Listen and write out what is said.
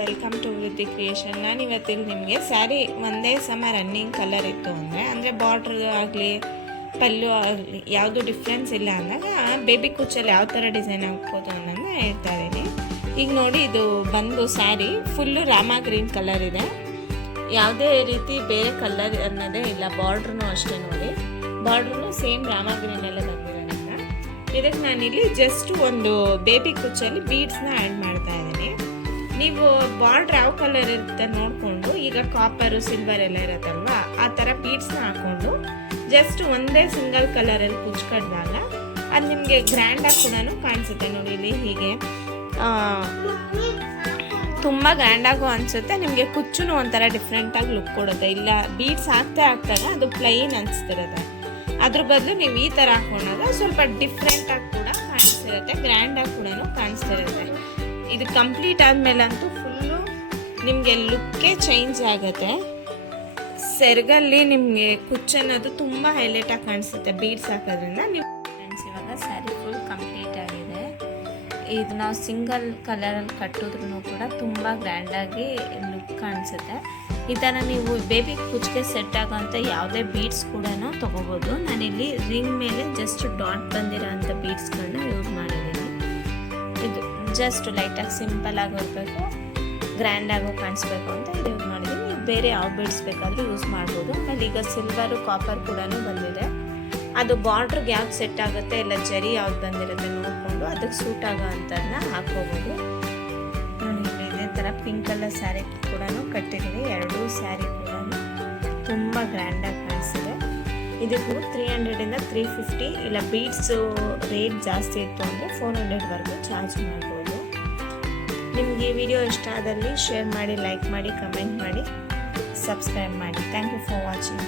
Welcome to ವೃದ್ಧಿ creation. ನಾನು ಇವತ್ತಿಲ್ಲಿ ನಿಮಗೆ ಸ್ಯಾರಿ ಒಂದೇ ಸಮ ರನ್ನಿಂಗ್ ಕಲರ್ ಇತ್ತು ಅಂದರೆ ಬಾರ್ಡ್ರ್ ಆಗಲಿ ಪಲ್ಲು ಆಗಲಿ ಯಾವುದು ಡಿಫ್ರೆನ್ಸ್ ಇಲ್ಲ ಅಂದಾಗ ಬೇಬಿ ಕುಚ್ಚಲ್ಲಿ ಯಾವ ಥರ ಡಿಸೈನ್ ಹಾಕ್ಬೋದು ಅನ್ನೋದನ್ನ ಹೇಳ್ತಾ ಇದ್ದೀನಿ. ಈಗ ನೋಡಿ, ಇದು ಬಂದು sari full Rama green colour ಇದೆ. ಯಾವುದೇ ರೀತಿ ಬೇರೆ ಕಲರ್ ಅನ್ನೋದೇ ಇಲ್ಲ. ಬಾರ್ಡ್ರೂ ಅಷ್ಟೇ ನೋಡಿ, ಬಾರ್ಡ್ರೂ ಸೇಮ್ ರಾಮಾ ಗ್ರೀನಲ್ಲೇ ಬಂದಿರೋದ್ರಿಂದ ಇದಕ್ಕೆ ನಾನಿಲ್ಲಿ ಜಸ್ಟ್ ಒಂದು ಬೇಬಿ ಕುಚ್ಚಲ್ಲಿ ಬೀಡ್ಸ್ನ ಆ್ಯಡ್ ಮಾಡ್ತಾ ಇದ್ದೀನಿ. ನೀವು ಬಾರ್ಡ್ರ್ ಯಾವ ಕಲರ್ ಇರುತ್ತೆ ನೋಡಿಕೊಂಡು, ಈಗ ಕಾಪರು ಸಿಲ್ವರ್ ಎಲ್ಲ ಇರುತ್ತಲ್ವ, ಆ ಥರ ಬೀಡ್ಸ್ನ ಹಾಕ್ಕೊಂಡು ಜಸ್ಟ್ ಒಂದೇ ಸಿಂಗಲ್ ಕಲರಲ್ಲಿ ಕುಚ್ಚು ಕಟ್ಟಿದಾಗ ಅದು ನಿಮಗೆ ಗ್ರ್ಯಾಂಡಾಗಿ ಕೂಡ ಕಾಣಿಸುತ್ತೆ. ನೋಡಿ ಇಲ್ಲಿ ಹೀಗೆ ತುಂಬ ಗ್ರ್ಯಾಂಡಾಗೂ ಅನಿಸುತ್ತೆ. ನಿಮಗೆ ಕುಚ್ಚು ಒಂಥರ ಡಿಫ್ರೆಂಟಾಗಿ ಲುಕ್ ಕೊಡುತ್ತೆ. ಇಲ್ಲ ಬೀಡ್ಸ್ ಹಾಕ್ದಾಗ ಅದು ಪ್ಲೈನ್ ಅನಿಸ್ತಿರುತ್ತೆ. ಅದ್ರ ಬದಲು ನೀವು ಈ ಥರ ಹಾಕೊಂಡಾಗ ಸ್ವಲ್ಪ ಡಿಫ್ರೆಂಟಾಗಿ ಕೂಡ ಕಾಣಿಸ್ತಿರುತ್ತೆ, ಗ್ರ್ಯಾಂಡಾಗಿ ಕೂಡ ಕಾಣಿಸ್ತಿರುತ್ತೆ. ಇದು ಕಂಪ್ಲೀಟ್ ಆದಮೇಲಂತೂ ಫುಲ್ಲು ನಿಮಗೆ ಲುಕ್ಕೇ ಚೇಂಜ್ ಆಗುತ್ತೆ. ಸೆರಗಲ್ಲಿ ನಿಮಗೆ ಕುಚ್ಚನ್ನೋದು ತುಂಬ ಹೈಲೈಟಾಗಿ ಕಾಣಿಸುತ್ತೆ ಬೀಡ್ಸ್ ಹಾಕೋದ್ರಿಂದ. ನೀವು ಫ್ರೆಂಡ್ಸ್, ಇವಾಗ ಸ್ಯಾರಿ ಫುಲ್ ಕಂಪ್ಲೀಟ್ ಆಗಿದೆ. ಇದು ನಾವು ಸಿಂಗಲ್ ಕಲರಲ್ಲಿ ಕಟ್ಟಿದ್ರೂ ಕೂಡ ತುಂಬ ಗ್ರ್ಯಾಂಡಾಗಿ ಲುಕ್ ಕಾಣಿಸುತ್ತೆ. ಈ ಥರ ನೀವು ಬೇಬಿ ಕುಚ್ಚಿಗೆ ಸೆಟ್ ಆಗೋಂಥ ಯಾವುದೇ ಬೀಡ್ಸ್ ಕೂಡ ತೊಗೋಬೋದು. ನಾನಿಲ್ಲಿ ರಿಂಗ್ ಮೇಲೆ ಜಸ್ಟ್ ಡಾಟ್ ಬಂದಿರೋ ಅಂಥ ಬೀಡ್ಸ್ಗಳನ್ನ ಯೂಸ್ ಮಾಡಿದ್ದೀನಿ. ಇದು ಜಸ್ಟ್ ಲೈಟಾಗಿ ಸಿಂಪಲಾಗಿ ಬರಬೇಕು, ಗ್ರ್ಯಾಂಡಾಗೂ ಕಾಣಿಸ್ಬೇಕು ಅಂತ ಇದು ಯೂಸ್ ಮಾಡಿದ್ದೀನಿ. ನೀವು ಬೇರೆ ಯಾವ ಬೀಡ್ಸ್ ಬೇಕಾದರೂ ಯೂಸ್ ಮಾಡ್ಬೋದು. ಆಮೇಲೆ ಈಗ ಸಿಲ್ವರು ಕಾಪರ್ ಕೂಡ ಬಂದಿದೆ. ಅದು ಬಾರ್ಡ್ರಿಗೆ ಯಾವ್ದು ಸೆಟ್ ಆಗುತ್ತೆ, ಇಲ್ಲ ಜರಿ ಯಾವ್ದು ಬಂದಿರುತ್ತೆ ನೋಡಿಕೊಂಡು ಅದಕ್ಕೆ ಸೂಟ್ ಆಗೋ ಅಂಥದ್ದನ್ನ ಹಾಕ್ಕೋಬೋದು. ನೋಡಿ, ಇದೇ ಥರ ಪಿಂಕ್ ಕಲರ್ ಸ್ಯಾರಿ ಕೂಡ ಕಟ್ಟಿದ್ದೀನಿ. ಎರಡೂ ಸ್ಯಾರಿ ಕೂಡ ತುಂಬ ಗ್ರ್ಯಾಂಡಾಗಿ ಕಾಣಿಸಿದೆ. ಇದಕ್ಕೂ 300ಇಂದ 350, ಇಲ್ಲ ಬೀಡ್ಸು ರೇಟ್ ಜಾಸ್ತಿ ಇತ್ತು ಅಂದರೆ 400ವರೆಗೂ ಚಾರ್ಜ್ ಮಾಡ್ಬೋದು. ನಿಮಗೆ ಈ ವಿಡಿಯೋ ಇಷ್ಟ ಆದಲ್ಲಿ ಶೇರ್ ಮಾಡಿ, ಲೈಕ್ ಮಾಡಿ, ಕಮೆಂಟ್ ಮಾಡಿ, ಸಬ್ಸ್ಕ್ರೈಬ್ ಮಾಡಿ. Thank you for watching.